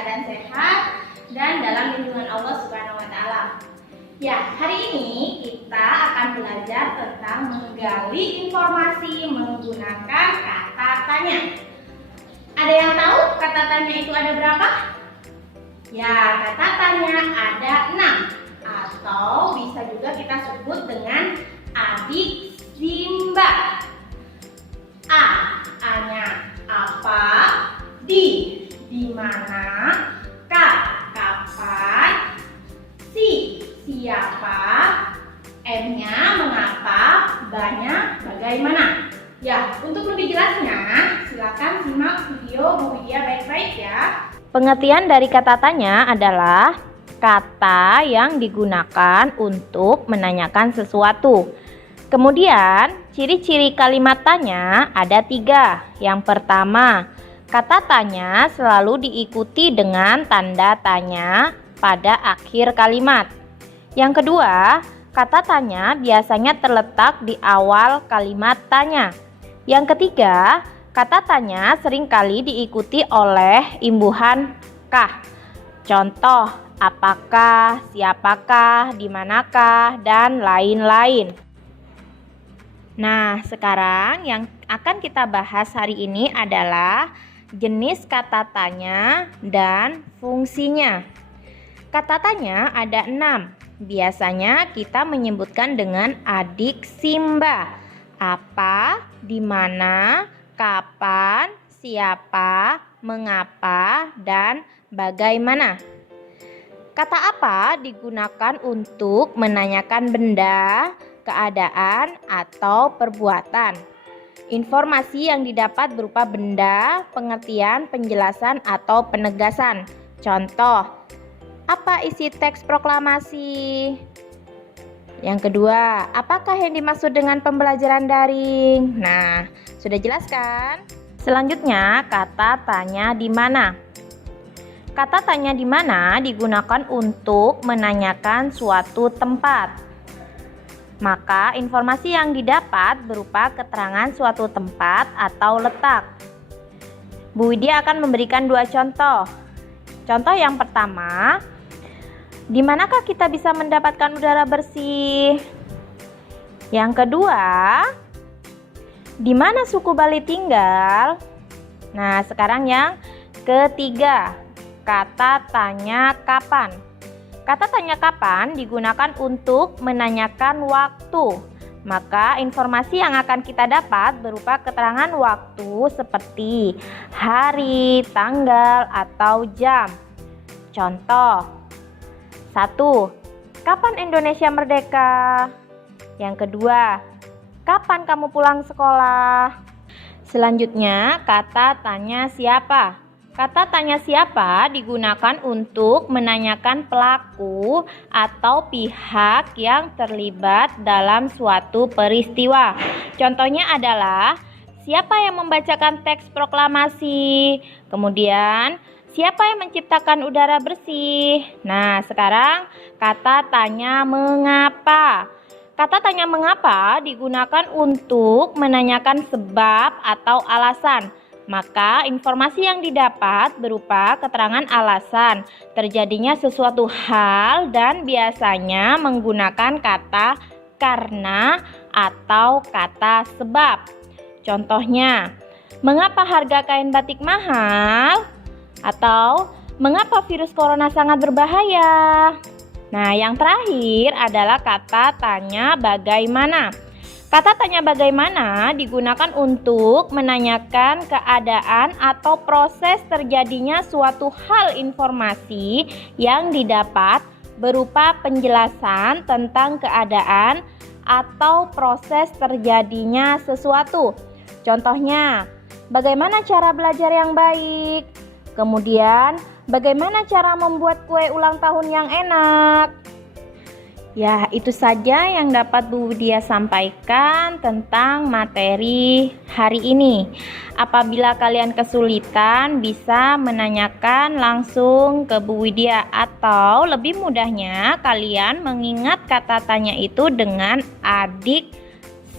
keadaan sehat dan dalam lindungan Allah Subhanahu wa taala. Ya, hari ini kita akan belajar tentang menggali informasi menggunakan kata tanya. Ada yang tahu kata tanya itu ada berapa? Ya, kata tanya ada 6 atau bisa juga kita sebut dengan adik Simba. A-nya apa? Di mana? K, kapan? Siapa? M-nya mengapa? B-nya bagaimana? Ya, untuk lebih jelasnya silakan simak video Bu Widya baik-baik ya. Pengertian dari kata tanya adalah kata yang digunakan untuk menanyakan sesuatu. Kemudian, ciri-ciri kalimat tanya ada 3. Yang pertama, kata tanya selalu diikuti dengan tanda tanya pada akhir kalimat. Yang kedua, kata tanya biasanya terletak di awal kalimat tanya. Yang ketiga, kata tanya seringkali diikuti oleh imbuhan kah. Contoh, apakah, siapakah, dimanakah, dan lain-lain. Nah, sekarang yang akan kita bahas hari ini adalah jenis kata tanya dan fungsinya. Kata tanya ada 6. Biasanya kita menyebutkan dengan adik Simba. Apa, di mana, kapan, siapa, mengapa, dan bagaimana. Kata apa digunakan untuk menanyakan benda, keadaan, atau perbuatan. Informasi yang didapat berupa benda, pengertian, penjelasan, atau penegasan. Contoh, apa isi teks proklamasi? Yang kedua, apakah yang dimaksud dengan pembelajaran daring? Nah, sudah jelas kan? Selanjutnya, kata tanya di mana. Kata tanya di mana digunakan untuk menanyakan suatu tempat. Maka informasi yang didapat berupa keterangan suatu tempat atau letak. Bu Widya akan memberikan 2 contoh. Contoh yang pertama, di manakah kita bisa mendapatkan udara bersih? Yang kedua, di mana suku Bali tinggal? Nah, sekarang yang ketiga, kata tanya kapan. Kata tanya kapan digunakan untuk menanyakan waktu. Maka informasi yang akan kita dapat berupa keterangan waktu seperti hari, tanggal, atau jam. Contoh, 1. Kapan Indonesia merdeka? Yang kedua, kapan kamu pulang sekolah? Selanjutnya, kata tanya siapa. Kata tanya siapa digunakan untuk menanyakan pelaku atau pihak yang terlibat dalam suatu peristiwa. Contohnya adalah siapa yang membacakan teks proklamasi, kemudian siapa yang menciptakan udara bersih. Nah, sekarang kata tanya mengapa. Kata tanya mengapa digunakan untuk menanyakan sebab atau alasan. Maka informasi yang didapat berupa keterangan alasan terjadinya sesuatu hal dan biasanya menggunakan kata karena atau kata sebab. Contohnya, mengapa harga kain batik mahal? Atau mengapa virus corona sangat berbahaya? Nah, yang terakhir adalah kata tanya bagaimana. Kata tanya bagaimana digunakan untuk menanyakan keadaan atau proses terjadinya suatu hal informasi yang didapat berupa penjelasan tentang keadaan atau proses terjadinya sesuatu. Contohnya, bagaimana cara belajar yang baik? Kemudian, bagaimana cara membuat kue ulang tahun yang enak? Ya, itu saja yang dapat Bu Widya sampaikan tentang materi hari ini. Apabila kalian kesulitan, bisa menanyakan langsung ke Bu Widya, atau lebih mudahnya kalian mengingat kata tanya itu dengan adik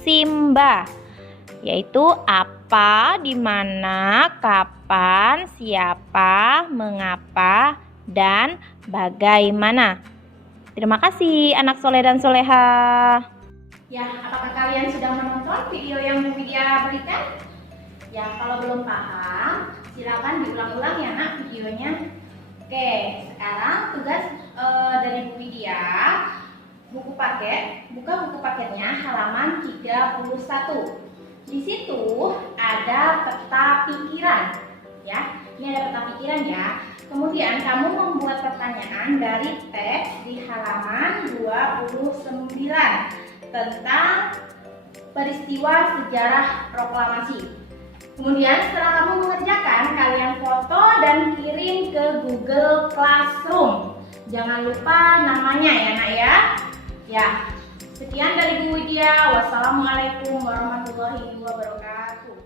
Simba, yaitu apa apa, di mana, kapan, siapa, mengapa, dan bagaimana. Terima kasih anak soleh dan soleha. Ya, apakah kalian sudah menonton video yang Bu Widya berikan? Ya, kalau belum paham, silakan diulang-ulang ya nak videonya. Oke, sekarang tugas dari Bu Widya, buku paket, buka buku paketnya halaman 31. Di situ ada peta pikiran, ya. Ini ada peta pikiran ya. Kemudian kamu membuat pertanyaan dari teks di halaman 29 tentang peristiwa sejarah proklamasi. Kemudian setelah kamu mengerjakan, kalian foto dan kirim ke Google Classroom. Jangan lupa namanya ya nak ya. Ya, sekian dari Bu Widya. Wassalamualaikum warahmatullahi wabarakatuh.